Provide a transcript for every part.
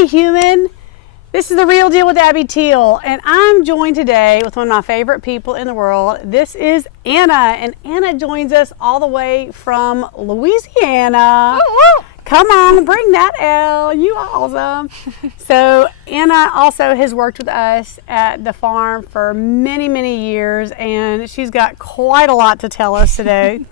Hey human, this is The Real Deal with Abby Teal, and I'm joined today with one of my favorite people in the world. This is Anna, and Anna joins us all the way from Louisiana. Woo-woo. Come on, bring that L, you awesome. So Anna also has worked with us at the farm for many, many years, and she's got quite a lot to tell us today.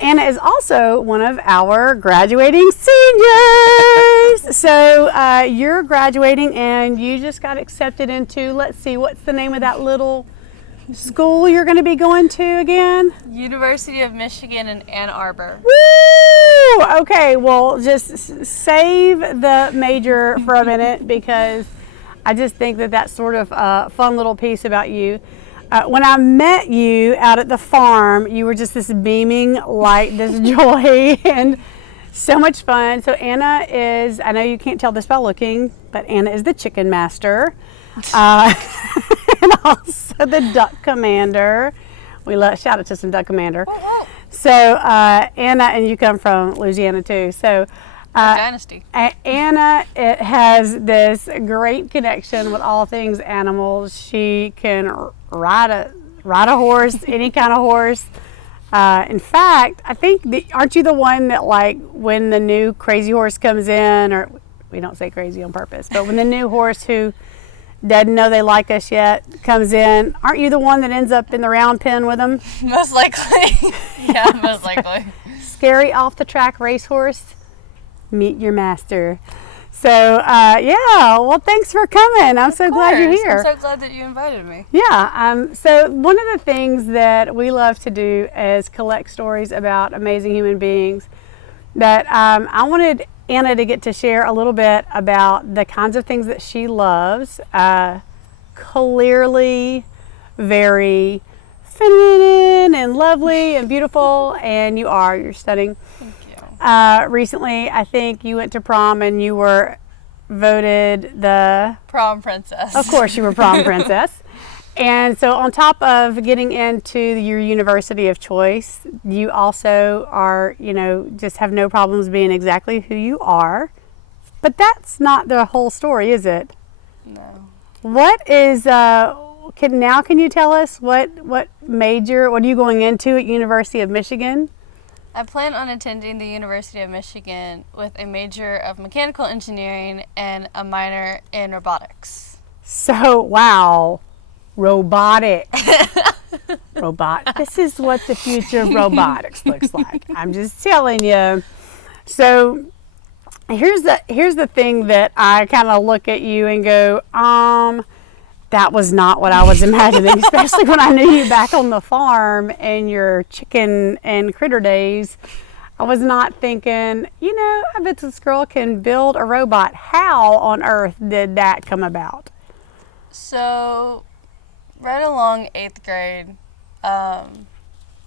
Anna is also one of our graduating seniors. So you're graduating and you just got accepted into, let's see, what's the name of that little school you're going to be going to again? University of Michigan in Ann Arbor. Woo! Okay, well, just save the major for a minute because I just think that that's sort of a fun little piece about you. When I met you out at the farm, you were just this beaming light, this joy, and so much fun. So Anna is, I know you can't tell this by looking, but Anna is the chicken master and also the duck commander. We love, shout out to some duck commander. So Anna, and you come from Louisiana too. So Dynasty. Anna has this great connection with all things animals. She can ride a horse, any kind of horse. In fact, I think, aren't you the one that, like, when the new crazy horse comes in, or we don't say crazy on purpose, but when the new horse who doesn't know they like us yet comes in, aren't you the one that ends up in the round pen with them? Most likely. Yeah, most likely. Scary off the track racehorse. Meet your master. So yeah, well, thanks for coming. I'm so glad you're here. I'm so glad that you invited me. Yeah, so one of the things that we love to do is collect stories about amazing human beings. That I wanted Anna to get to share a little bit about the kinds of things that she loves. Clearly very feminine and lovely and beautiful, and you're stunning. Recently, I think you went to prom and you were voted the prom princess. Of course, you were prom princess. And so, on top of getting into your university of choice, you also are, just have no problems being exactly who you are. But that's not the whole story, is it? No. What is? Can you tell us what major? What are you going into at University of Michigan? I plan on attending the University of Michigan with a major of mechanical engineering and a minor in robotics. So, wow, robotics. This is what the future of robotics looks like. I'm just telling you. So, here's the thing that I kind of look at you and go, that was not what I was imagining, especially when I knew you back on the farm in your chicken and critter days. I was not thinking, I bet this girl can build a robot. How on earth did that come about? So, right along 8th grade, I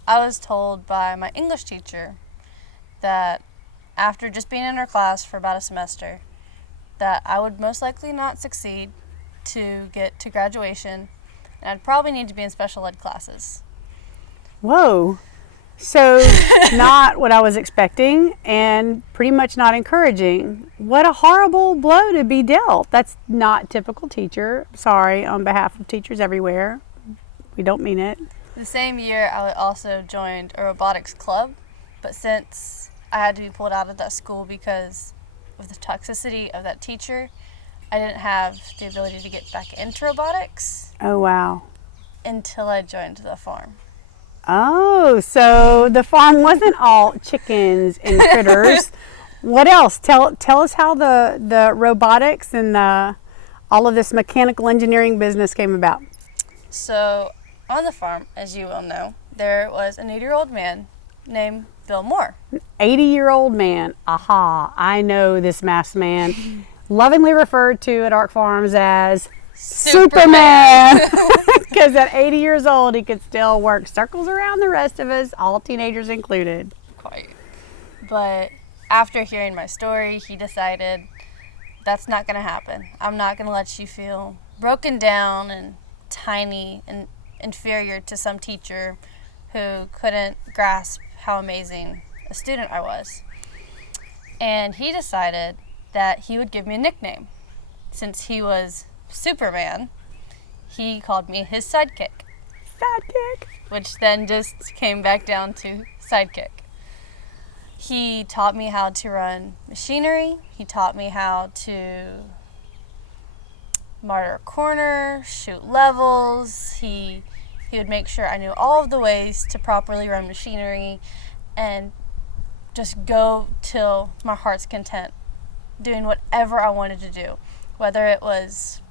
was told by my English teacher that after just being in her class for about a semester, that I would most likely not succeed to get to graduation, and I'd probably need to be in special ed classes. Whoa. So not what I was expecting and pretty much not encouraging. What a horrible blow to be dealt. That's not typical teacher. Sorry on behalf of teachers everywhere. We don't mean it. The same year, I also joined a robotics club, but since I had to be pulled out of that school because of the toxicity of that teacher, I didn't have the ability to get back into robotics. Oh, wow. Until I joined the farm. Oh, so the farm wasn't all chickens and critters. What else? Tell us how the robotics and all of this mechanical engineering business came about. So, on the farm, as you well know, there was an 80-year-old man named Bill Moore. 80-year-old man. Aha, I know this masked man. Lovingly referred to at Ark Farms as Superman. Because at 80 years old, he could still work circles around the rest of us, all teenagers included. Quite. But after hearing my story, he decided that's not going to happen. I'm not going to let you feel broken down and tiny and inferior to some teacher who couldn't grasp how amazing a student I was. And he decided that he would give me a nickname. since he was Superman, he called me his sidekick. Sidekick. Which then just came back down to sidekick. He taught me how to run machinery. He taught me how to martyr a corner, shoot levels. He would make sure I knew all of the ways to properly run machinery and just go till my heart's content, doing whatever I wanted to do, whether it was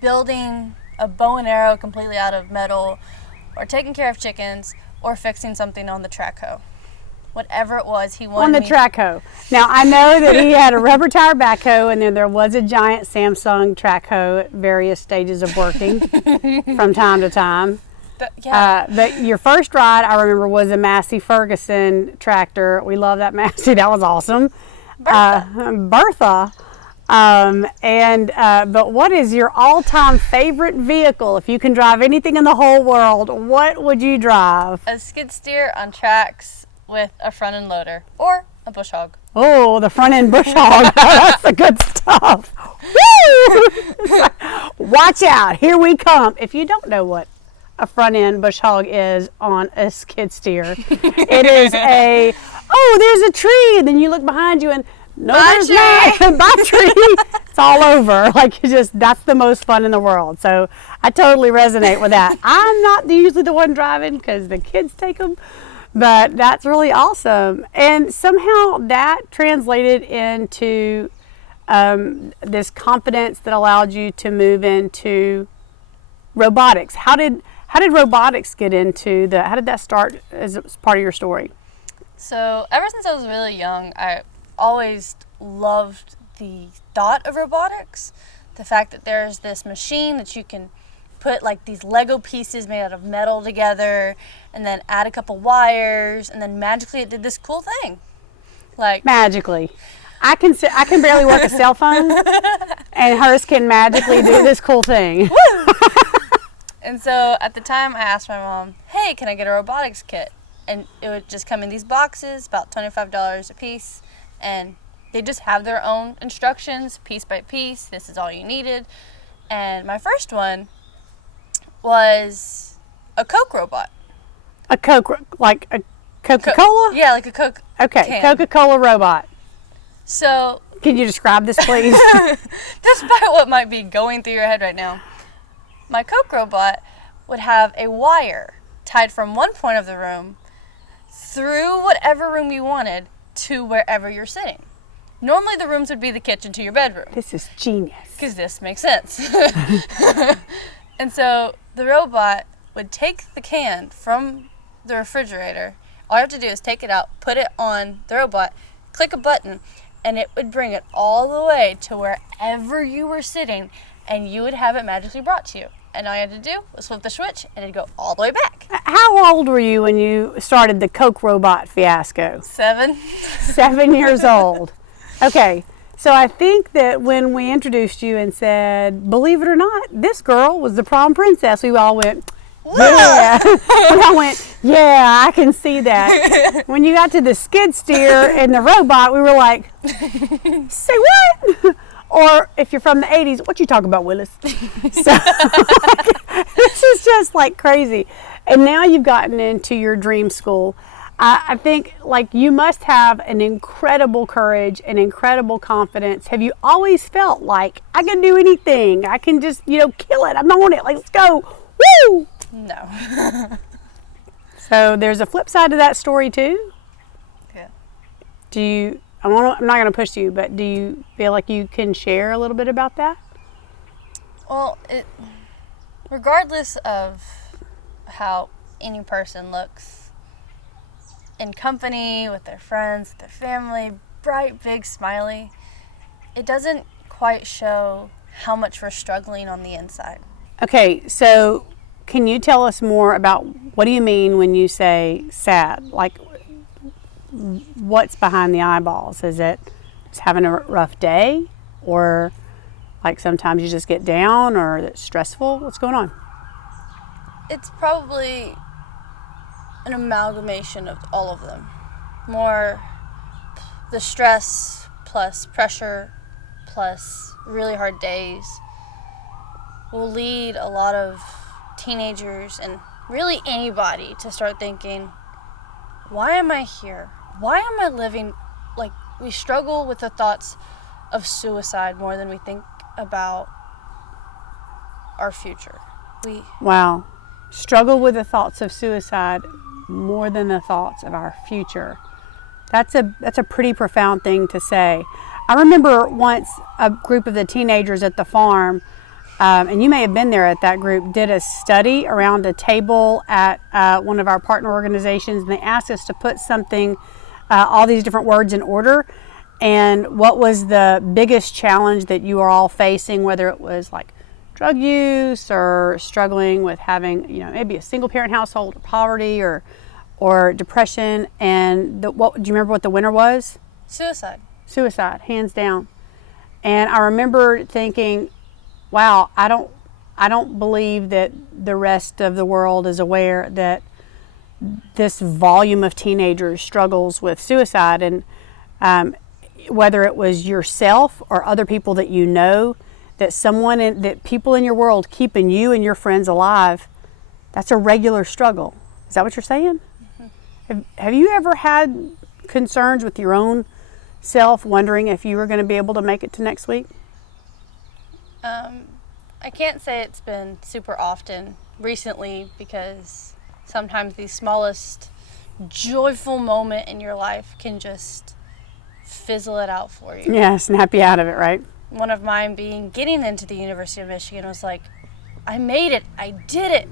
building a bow and arrow completely out of metal, or taking care of chickens, or fixing something on the track hoe. Whatever it was, he wanted on the track hoe. Now, I know that he had a rubber tire backhoe, and then there was a giant Samsung track hoe at various stages of working from time to time. Your first ride, I remember, was a Massey Ferguson tractor. We love that Massey. That was awesome. Bertha. But what is your all-time favorite vehicle? If you can drive anything in the whole world, what would you drive? A skid steer on tracks with a front end loader, or a bush hog. Oh, the front end bush hog. That's the good stuff. Woo! Watch out, here we come. If you don't know what a front end bush hog is on a skid steer, it is there's a tree, and then you look behind you and no, there's not. Bye tree. It's all over. That's the most fun in the world. So I totally resonate with that. I'm not usually the one driving because the kids take them. But that's really awesome. And somehow that translated into this confidence that allowed you to move into robotics. How did robotics get into how did that start as part of your story? So ever since I was really young, I always loved the thought of robotics. The fact that there's this machine that you can put these Lego pieces made out of metal together and then add a couple wires, and then magically it did this cool thing. Magically. I can barely work a cell phone, and hers can magically do this cool thing. And so at the time I asked my mom, hey, can I get a robotics kit? And it would just come in these boxes, about $25 a piece, and they just have their own instructions, piece by piece. This is all you needed. And my first one was a Coke robot. A Coke, like a Coca-Cola? Yeah, like a Coke can. Coca-Cola robot. So, can you describe this, please? Despite what might be going through your head right now, my Coke robot would have a wire tied from one point of the room through whatever room you wanted to wherever you're sitting. Normally the rooms would be the kitchen to your bedroom. This is genius. Because this makes sense. And so the robot would take the can from the refrigerator. All you have to do is take it out, put it on the robot, click a button, and it would bring it all the way to wherever you were sitting, and you would have it magically brought to you. And all you had to do was flip the switch, and it'd go all the way back. How old were you when you started the Coke robot fiasco? 7. 7 years old. Okay, so I think that when we introduced you and said, believe it or not, this girl was the prom princess, we all went, yeah. We all went, yeah, I can see that. When you got to the skid steer and the robot, we were like, say what? Or if you're from the 80s, what you talking about, Willis? So this is just crazy. And now you've gotten into your dream school. I think you must have an incredible courage and incredible confidence. Have you always felt like I can do anything? I can just, kill it. I'm on it. Let's go. Woo! No. So there's a flip side to that story too? Yeah. I'm not going to push you, but do you feel like you can share a little bit about that? Well, regardless of how any person looks in company, with their friends, with their family, bright, big, smiley, it doesn't quite show how much we're struggling on the inside. Okay, so can you tell us more about what do you mean when you say sad? What's behind the eyeballs? Is it just having a rough day, or sometimes you just get down, or it's stressful? What's going on? It's probably an amalgamation of all of them. More the stress plus pressure plus really hard days will lead a lot of teenagers and really anybody to start thinking, why am I here? Why am I living? Like, we struggle with the thoughts of suicide more than we think about our future. Wow. Struggle with the thoughts of suicide more than the thoughts of our future. That's a pretty profound thing to say. I remember once a group of the teenagers at the farm, and you may have been there at that group, did a study around a table at one of our partner organizations, and they asked us to put something, all these different words in order, and what was the biggest challenge that you are all facing, whether it was like drug use or struggling with having, maybe a single parent household or poverty or depression. And what do you remember what the winner was? Suicide, hands down. And I remember thinking, wow, I don't believe that the rest of the world is aware that this volume of teenagers struggles with suicide. And whether it was yourself or other people that you know, that people in your world keeping you and your friends alive, that's a regular struggle. Is that what you're saying? Mm-hmm. Have you ever had concerns with your own self, wondering if you were going to be able to make it to next week? I can't say it's been super often recently, because sometimes the smallest joyful moment in your life can just fizzle it out for you. Yeah, snap you out of it, right? One of mine being getting into the University of Michigan was like, I made it. I did it.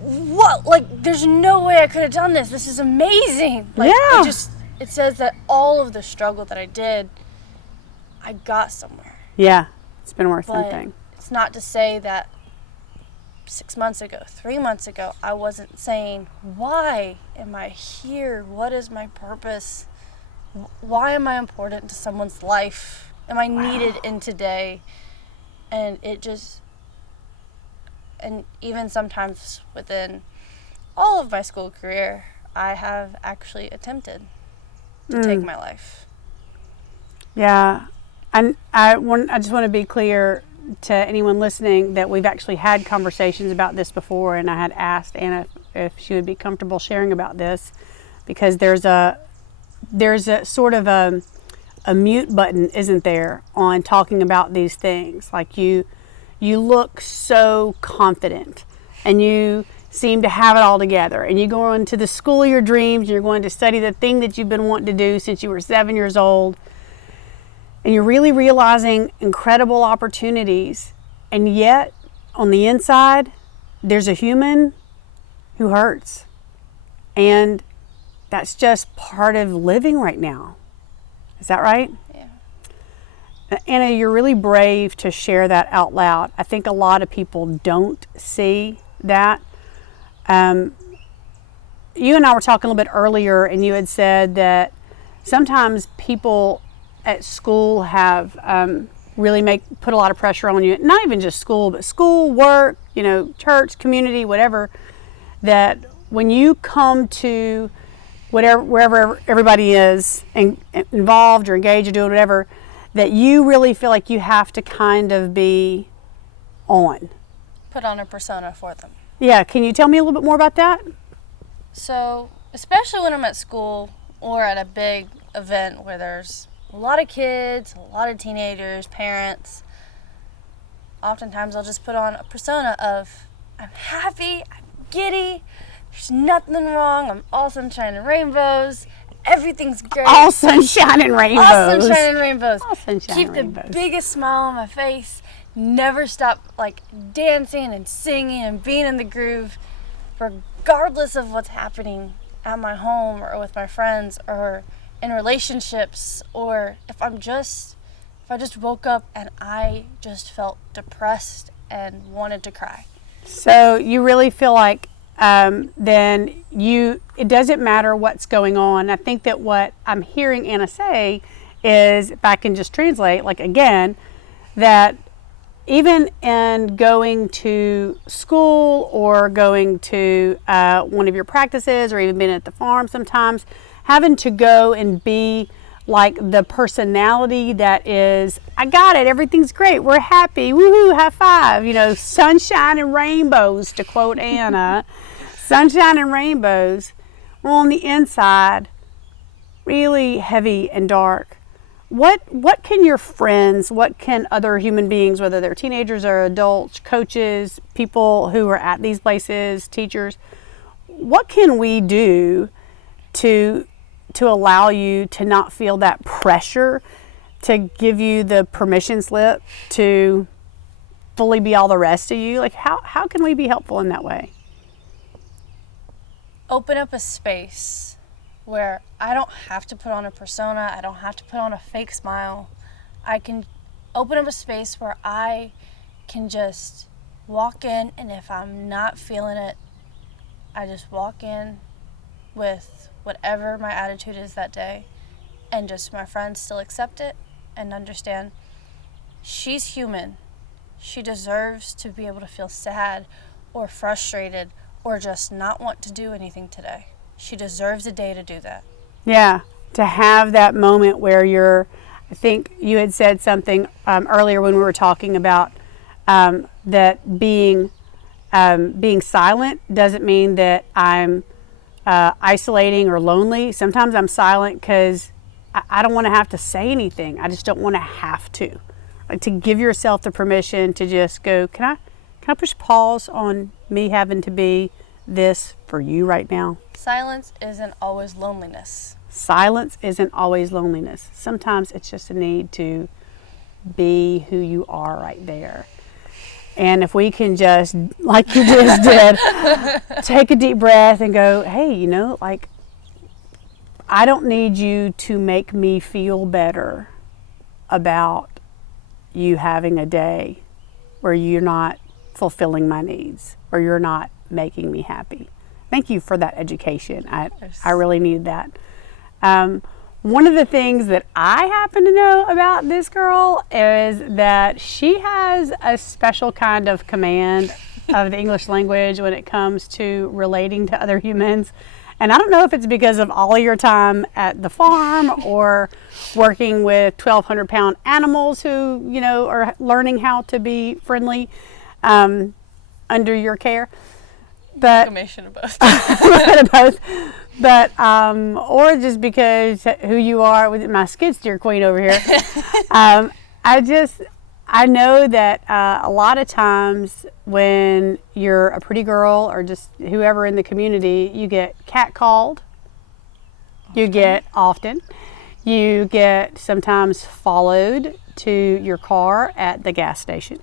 What? Like, there's no way I could have done this. This is amazing. Like, yeah. It says that all of the struggle that I did, I got somewhere. Yeah, it's been worth something. It's not to say that 6 months ago, 3 months ago, I wasn't saying, why am I here? What is my purpose? Why am I important to someone's life? Am I needed in today? And and even sometimes within all of my school career, I have actually attempted to take my life. Yeah. And I just want to be clear to anyone listening that we've actually had conversations about this before, and I had asked Anna if she would be comfortable sharing about this, because there's a sort of a mute button, isn't there, on talking about these things. Like you look so confident and you seem to have it all together, and you go into the school of your dreams, and you're going to study the thing that you've been wanting to do since you were 7 years old, and you're really realizing incredible opportunities, and yet on the inside there's a human who hurts, and that's just part of living right now. Is that right? Yeah. Anna, you're really brave to share that out loud. I think a lot of people don't see that. You and I were talking a little bit earlier, and you had said that sometimes people at school have really put a lot of pressure on you. Not even just school, but school, work, church, community, whatever. That when you come to wherever everybody is involved or engaged or doing whatever, that you really feel like you have to kind of be on. Put on a persona for them. Yeah, can you tell me a little bit more about that? So, especially when I'm at school or at a big event where there's a lot of kids, a lot of teenagers, parents, oftentimes I'll just put on a persona of, I'm happy, I'm giddy, there's nothing wrong, I'm all sunshine and rainbows, everything's great. All sunshine and rainbows. All sunshine and rainbows. All sunshine Keep and rainbows. the biggest smile on my face, never stop dancing and singing and being in the groove, regardless of what's happening at my home or with my friends or in relationships, or if I just woke up and I just felt depressed and wanted to cry. So you really feel like then it doesn't matter what's going on. I think that what I'm hearing Anna say is, if I can just translate, again, that even in going to school or going to one of your practices or even being at the farm sometimes, having to go and be like the personality that is, I got it, everything's great, we're happy, woohoo, high five, you know, sunshine and rainbows, to quote Anna, sunshine and rainbows. Well, on the inside, really heavy and dark. What can your friends, what can other human beings, whether they're teenagers or adults, coaches, people who are at these places, teachers, what can we do to allow you to not feel that pressure, to give you the permission slip to fully be all the rest of you? Like, how can we be helpful in that way? Open up a space where I don't have to put on a persona, I don't have to put on a fake smile. I can open up a space where I can just walk in, and if I'm not feeling it, I just walk in with whatever my attitude is that day, and just my friends still accept it and understand she's human. She deserves to be able to feel sad or frustrated or just not want to do anything today. She deserves a day to do that. Yeah, to have that moment where I think you had said something earlier when we were talking about that being silent doesn't mean that I'm isolating or lonely. Sometimes I'm silent because I don't want to have to say anything. I just don't want to have to. Like, to give yourself the permission to just go, can I push pause on me having to be this for you right now? Silence isn't always loneliness. Silence isn't always loneliness. Sometimes it's just a need to be who you are right there. And if we can just, like you just did, take a deep breath and go, hey, you know, like, I don't need you to make me feel better about you having a day where you're not fulfilling my needs or you're not making me happy. Thank you for that education. I really needed that. One of the things that I happen to know about this girl is that she has a special kind of command of the English language when it comes to relating to other humans. And I don't know if it's because of all your time at the farm or working with 1,200-pound animals who, you know, are learning how to be friendly under your care. But Combination of both. both. But or just because who you are with my skid steer queen over here. I know that a lot of times when you're a pretty girl or just whoever in the community, you get catcalled. You get often. You get sometimes followed to your car at the gas station.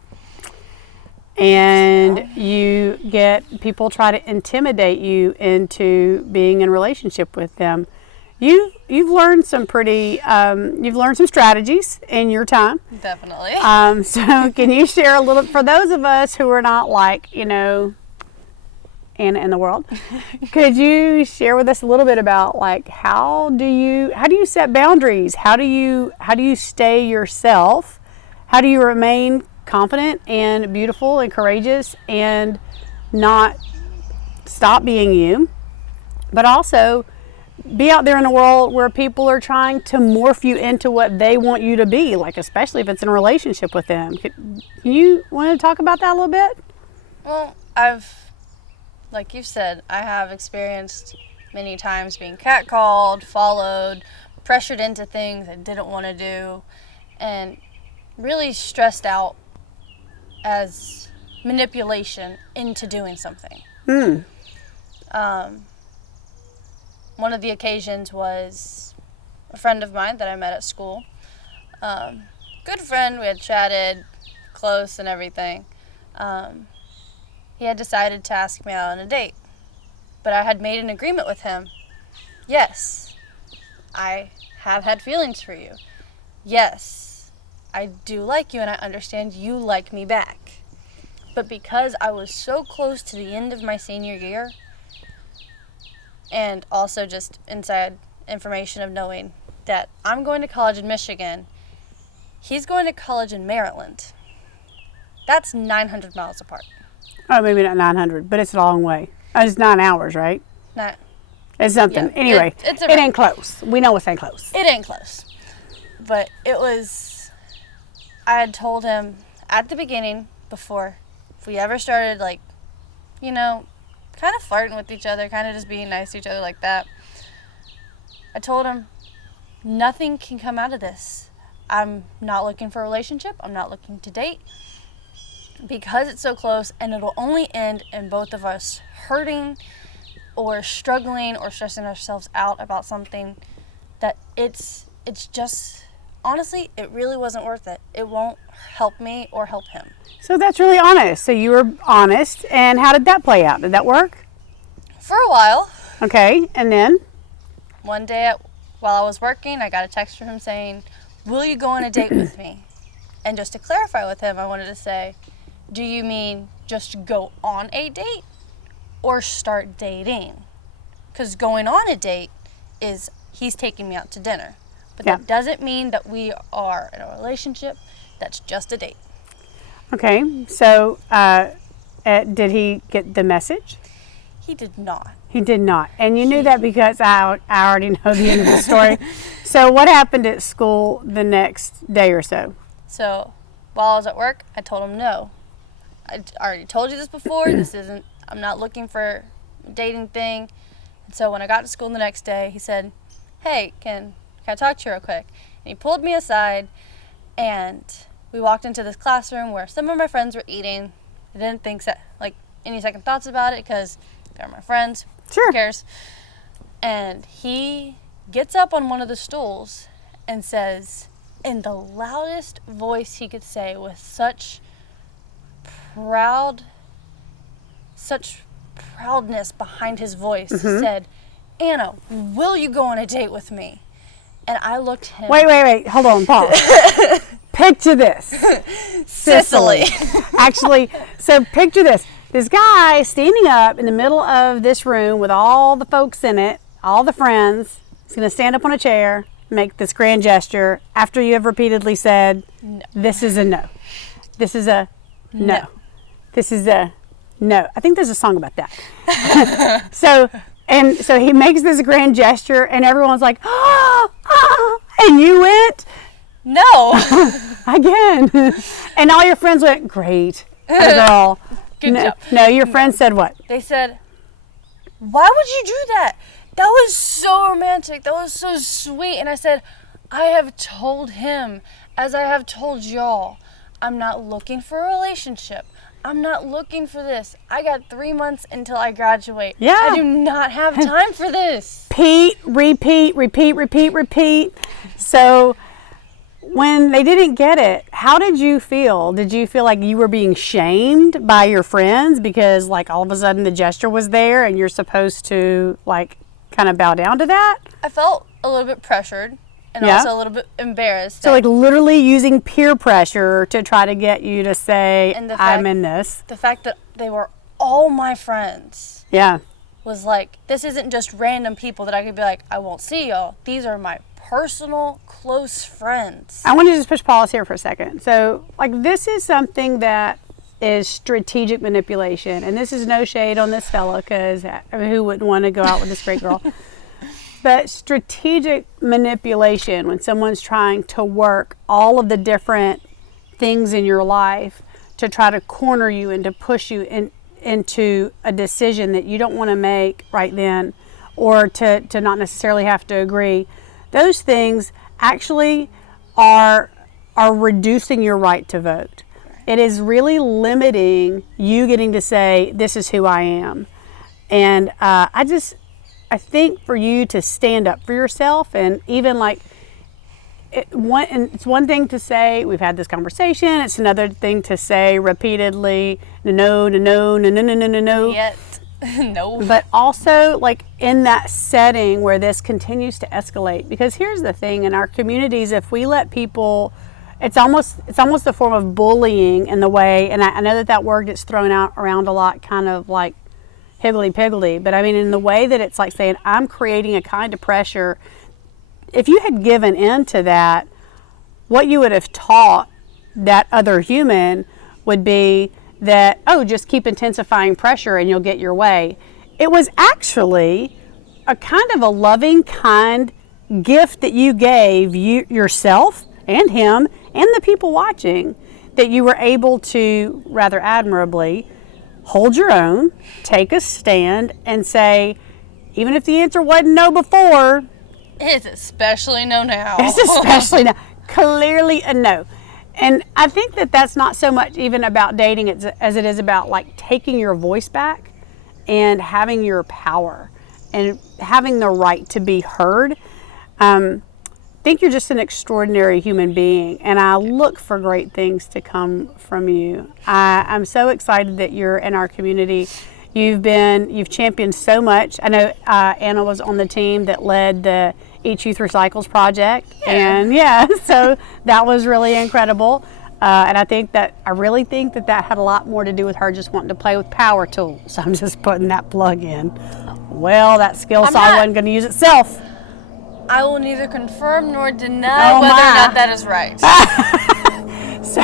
And you get people try to intimidate you into being in a relationship with them. You've learned some strategies in your time. Definitely. So can you share a little, for those of us who are not like, you know, Anna in the world, could you share with us a little bit about, like, how do you set boundaries? How do you stay yourself? How do you remain confident and beautiful and courageous and not stop being you, but also be out there in a world where people are trying to morph you into what they want you to be, like, especially if it's in a relationship with them. You want to talk about that a little bit? Well, like you said, I have experienced many times being catcalled, followed, pressured into things I didn't want to do, and really stressed out as manipulation into doing something. One of the occasions was a friend of mine that I met at school. Good friend, we had chatted, close and everything. He had decided to ask me out on a date, but I had made an agreement with him. Yes, I have had feelings for you. Yes, I do like you and I understand you like me back. But because I was so close to the end of my senior year, and also just inside information of knowing that I'm going to college in Michigan, he's going to college in Maryland. That's 900 miles apart. Oh, maybe not 900, but it's a long way. It's 9 hours, right? Not, It's something. Yeah, Anyway, it ain't close. We know it's ain't close. It ain't close. But I had told him at the beginning, before we ever started, like, kind of flirting with each other, kind of just being nice to each other like that. I told him, nothing can come out of this. I'm not looking for a relationship. I'm not looking to date. Because it's so close, and it'll only end in both of us hurting or struggling or stressing ourselves out about something, that it's just, honestly, it really wasn't worth it. It won't help me or help him. So that's really honest. So you were honest, and how did that play out? Did that work? For a while. Okay, and then? One day while I was working, I got a text from him saying, will you go on a date with me? And just to clarify with him, I wanted to say, do you mean just go on a date or start dating? Because going on a date is he's taking me out to dinner. But that doesn't mean that we are in a relationship. That's just a date. Okay, so did he get the message? He did not. He did not. And you knew that because I already know the end of the story. So what happened at school the next day or so? So while I was at work, I told him no. I already told you this before. I'm not looking for a dating thing. And so when I got to school the next day, he said, hey, can I talk to you real quick? And he pulled me aside, and we walked into this classroom where some of my friends were eating. I didn't think any second thoughts about it because they're my friends. Sure. Who cares? And he gets up on one of the stools and says, in the loudest voice he could say, with such proudness behind his voice, he said, Anna, will you go on a date with me? And I looked at him. Wait. Hold on, pause. Picture this. Sicily. Actually, so picture this. This guy standing up in the middle of this room with all the folks in it, all the friends. He's going to stand up on a chair, make this grand gesture after you have repeatedly said, no. This is a no. This is a no. This is a no. I think there's a song about that. So he makes this grand gesture, and everyone's like, and you went, no. Again. And all your friends went, great. Girl. Good job. No, your friends said what? They said, why would you do that? That was so romantic. That was so sweet. And I said, I have told him, as I have told y'all, I'm not looking for a relationship. I'm not looking for this. I got 3 months until I graduate. Yeah. I do not have time for this. Repeat. So when they didn't get it, how did you feel? Did you feel like you were being shamed by your friends because all of a sudden the gesture was there and you're supposed to kind of bow down to that? I felt a little bit pressured and also a little bit embarrassed. So literally using peer pressure to try to get you to say, I'm in this. The fact that they were all my friends. Yeah. Was this isn't just random people that I could be I won't see y'all. These are my personal, close friends. I want to just push pause here for a second. So, this is something that is strategic manipulation. And this is no shade on this fella, because who wouldn't want to go out with this great girl? But strategic manipulation, when someone's trying to work all of the different things in your life to try to corner you and to push you into a decision that you don't want to make right then, or to not necessarily have to agree, those things actually are reducing your right to vote. It is really limiting you getting to say, this is who I am. And I think for you to stand up for yourself, and even it's one thing to say, we've had this conversation. It's another thing to say repeatedly, no. Yet, no. But also, in that setting where this continues to escalate. Because here's the thing, in our communities, if we let people, it's almost a form of bullying in the way, and I know that word gets thrown out around a lot, kind of higgledy-piggledy. But I mean, in the way that it's saying, I'm creating a kind of pressure. If you had given in to that, what you would have taught that other human would be that, just keep intensifying pressure and you'll get your way. It was actually a kind of a loving, kind gift that you gave yourself and him and the people watching, that you were able to rather admirably hold your own, take a stand, and say, even if the answer wasn't no before, it's especially no now. It's especially now. Clearly a no. And I think that that's not so much even about dating as it is about like taking your voice back and having your power and having the right to be heard. I think you're just an extraordinary human being, and I look for great things to come from you. I'm so excited that you're in our community. You've championed so much. I know Anna was on the team that led the Each Youth Recycles project, and so that was really incredible. And I really think that had a lot more to do with her just wanting to play with power tools. So I'm just putting that plug in. Well, that skill saw wasn't going to use itself. I will neither confirm nor deny whether or not that is right. So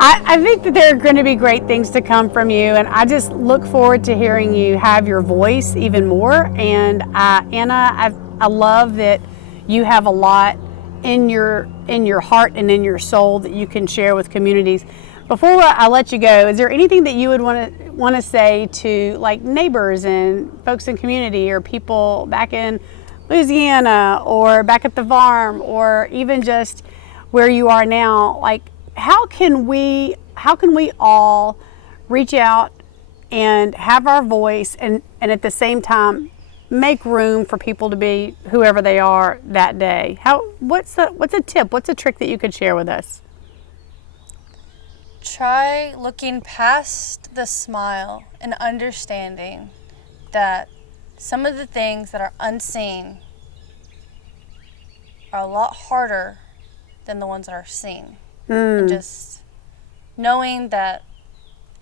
I think that there are going to be great things to come from you, and I just look forward to hearing you have your voice even more. And Anna, I love that you have a lot in your heart and in your soul that you can share with communities. Before I let you go, is there anything that you would want to say to like neighbors and folks in community or people back in Louisiana or back at the farm or even just where you are now? Like, how can we all reach out and have our voice and at the same time make room for people to be whoever they are that day? What's a tip? What's a trick that you could share with us? Try looking past the smile and understanding that some of the things that are unseen are a lot harder than the ones that are seen. And just knowing that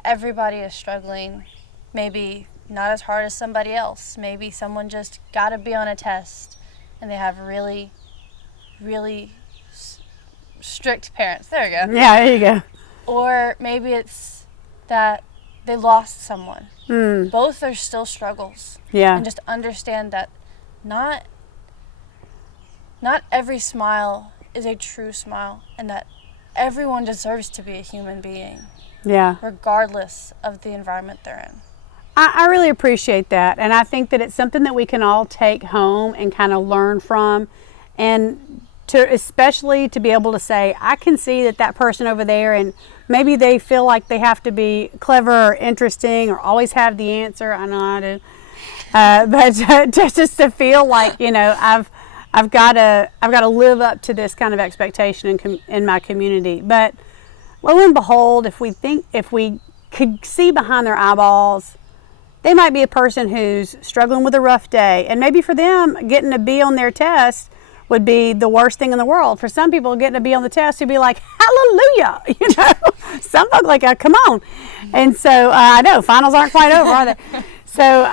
everybody is struggling, maybe not as hard as somebody else. Maybe someone just got to be on a test and they have really, really strict parents. There we go. Yeah, there you go. Or maybe it's that they lost someone. Both are still struggles. Yeah. And just understand that not every smile is a true smile, and that everyone deserves to be a human being. Yeah. Regardless of the environment they're in. I really appreciate that, and I think that it's something that we can all take home and kind of learn from, and especially to be able to say, I can see that person over there, and maybe they feel like they have to be clever or interesting or always have the answer. I know I do, but just to feel like, I've got to live up to this kind of expectation in my community. But lo and behold, if we could see behind their eyeballs, they might be a person who's struggling with a rough day, and maybe for them getting a B on their test would be the worst thing in the world. For some people, getting a B on the test would be like, hallelujah, Some folks like, come on. And so I know finals aren't quite over, are they? So,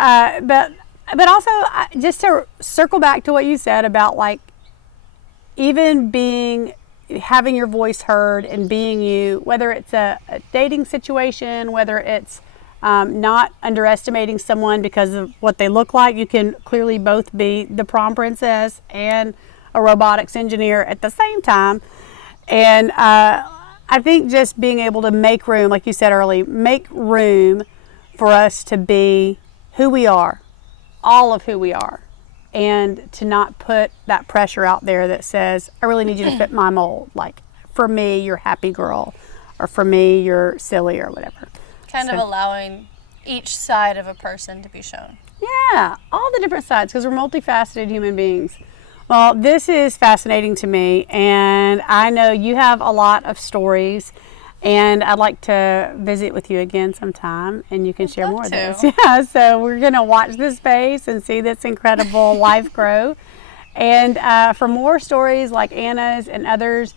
but also just to circle back to what you said about like even having your voice heard and being you, whether it's a dating situation, whether it's not underestimating someone because of what they look like. You can clearly both be the prom princess and a robotics engineer at the same time. And I think just being able to make room, like you said earlier, make room for us to be who we are, all of who we are, and to not put that pressure out there that says, I really need you to fit my mold. Like, for me, you're happy girl, or for me, you're silly, or whatever. Kind of allowing each side of a person to be shown. Yeah, all the different sides, because we're multifaceted human beings. Well, this is fascinating to me, and I know you have a lot of stories, and I'd like to visit with you again sometime, and you can share more of those. Yeah, so we're going to watch this space and see this incredible life grow. And for more stories like Anna's and others,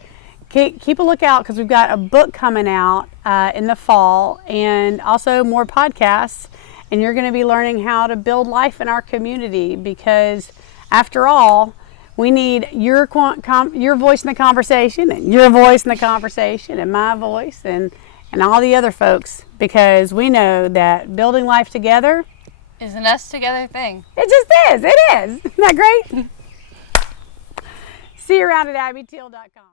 keep a lookout, because we've got a book coming out in the fall, and also more podcasts, and you're going to be learning how to build life in our community, because after all, we need your voice in the conversation, and your voice in the conversation, and my voice, and all the other folks, because we know that building life together is an us together thing. It just is. It is. Isn't that great? See you around at abbyteal.com.